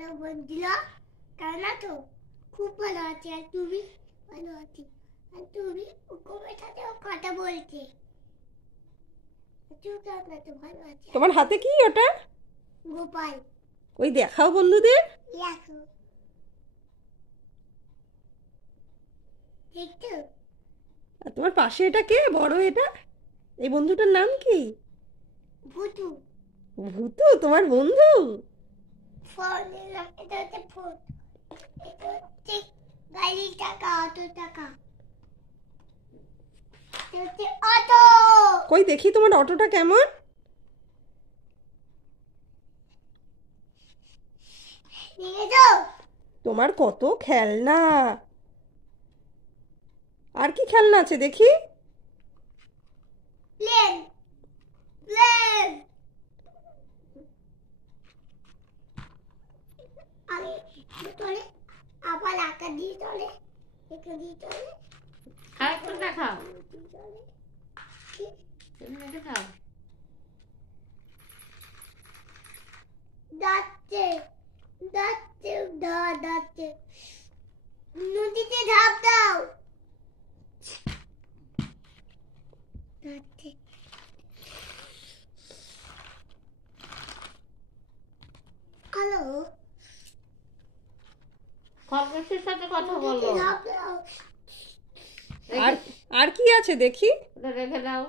Hello বন্ধুরা, কেমন আছো? খুব ভালো আছি। আর তুমি? ভালো আছি। আর তুমি হুকুমের সাথে কথা বলছে। তুমি কেমন আছো? ভালো আছি। তোমার হাতে কি ওটা? গোপাল। ওই দেখাও বন্ধুদের। দেখো, দেখছো? আর তোমার পাশে এটা কে বড় এটা? এই বন্ধুটার নাম কি? ভুতু। ভূতু তোমার বন্ধু? ফোন নিলাম, এটা হচ্ছে ফোন। এটা হচ্ছে গাড়ির টাকা, অটো টাকা। এটা হচ্ছে অটো। কই দেখি তোমার অটোটা কেমন? দেখেছো? তোমার কত খেলনা। আর কি খেলনা আছে দেখি? Plane, plane. আগে চলে, আবার আঁকা দিয়ে চলে, এঁকে দিয়ে চলে। আরেকটা দেখাও, চলে। এমনি দেখাও। যাচ্ছে, যাচ্ছে, যাচ্ছে। নদীতে ঝাঁপ দাও। যাচ্ছে। হ্যালো, খরগোশের সাথে কথা বলো। নদীতে ঝাঁপ দাও। আর আর কি আছে দেখি? ওটা রেখে দাও।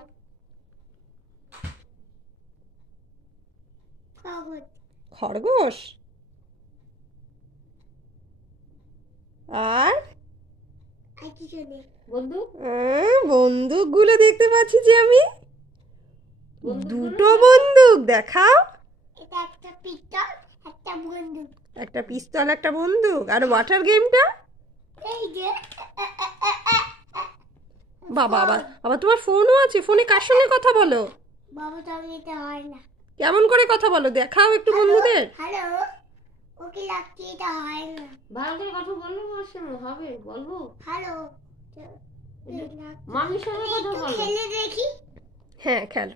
কাগজ। খরগোশ। আর আর কিছু নেই। বন্ধু, বন্দুকগুলো দেখতে পাচ্ছি যে আমি। বন্দুকগুলো দুটো বন্দুক দেখাও। এটা একটা পিস্তল, একটা বন্দুক। একটা পিস্তল একটা বন্দুক। আর ওয়াটার গেমটা? এই যে বাবা, আবার আবার তোমার ফোনও আছে। ফোনে কার সঙ্গে কথা বলো? বাবা চালিয়ে হয় না। কেমন করে কথা বলো দেখাও একটু বন্ধুদের। হ্যালো, ওকে রাখতে এটা হয় না। ভালো করে কথা বললে হবে, বলবো। হ্যালো, মামির সঙ্গে কথা একটু বলো। খেলে দেখি। হ্যাঁ খেলো।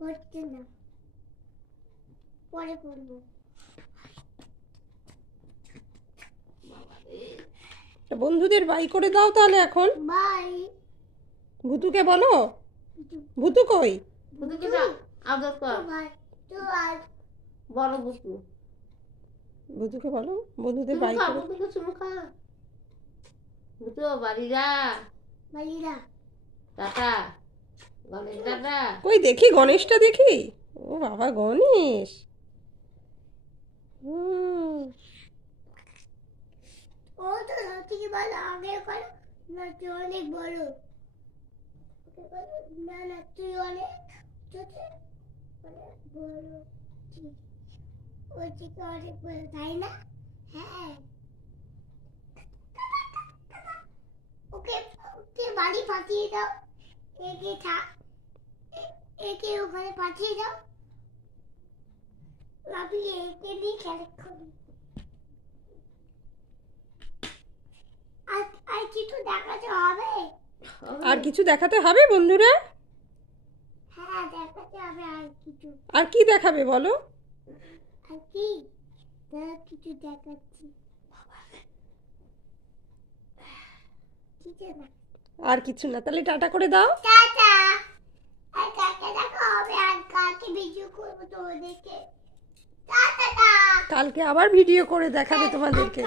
হচ্ছে না, পরে করবো। বন্ধুদের বাই করে দাও তাহলে এখন। বাই। ভূতুকে বলো। ভূতু কই? বুতুকে দাও, আদর কর। ভাই তো আর বড় বুতু। ভূতুকে বলো বন্ধুদের চুমু বাই খা, করে। বুতুকে চুমু খা। বুতু বাড়ি যা। বাড়িরা। টাটা। গণেশ টাটা। কই দেখি গণেশটা দেখি। ও বাবা গণেশ। ও তো থেকে ভালো আগে করো না, তুই অনেক বড়। না না, তুই অনেক ছোট, অনেক বড়। ওই থেকে অনেক বড়, তাই না? হ্যাঁ। ওকে ওকে বাড়ি পাঠিয়ে দাও। একে থাক, একে ওখানে পাঠিয়ে দাও। আমি একে দিয়ে খেলা করি। আর কিছু দেখাতে হবে? আর কিছু দেখাতে হবে বন্ধুরা? হ্যাঁ, দেখাতে হবে আর কিছু। আর কি দেখাবে বলো? আর কি? কিছু দেখাচ্ছি। আর কিছু না, তাহলে টাটা করে দাও। টাটা। আর কাকে দেখা হবে? আর কাকে ভিডিও করবো তোমাদেরকে? টাটা। কালকে আবার ভিডিও করে দেখাবে তোমাদেরকে।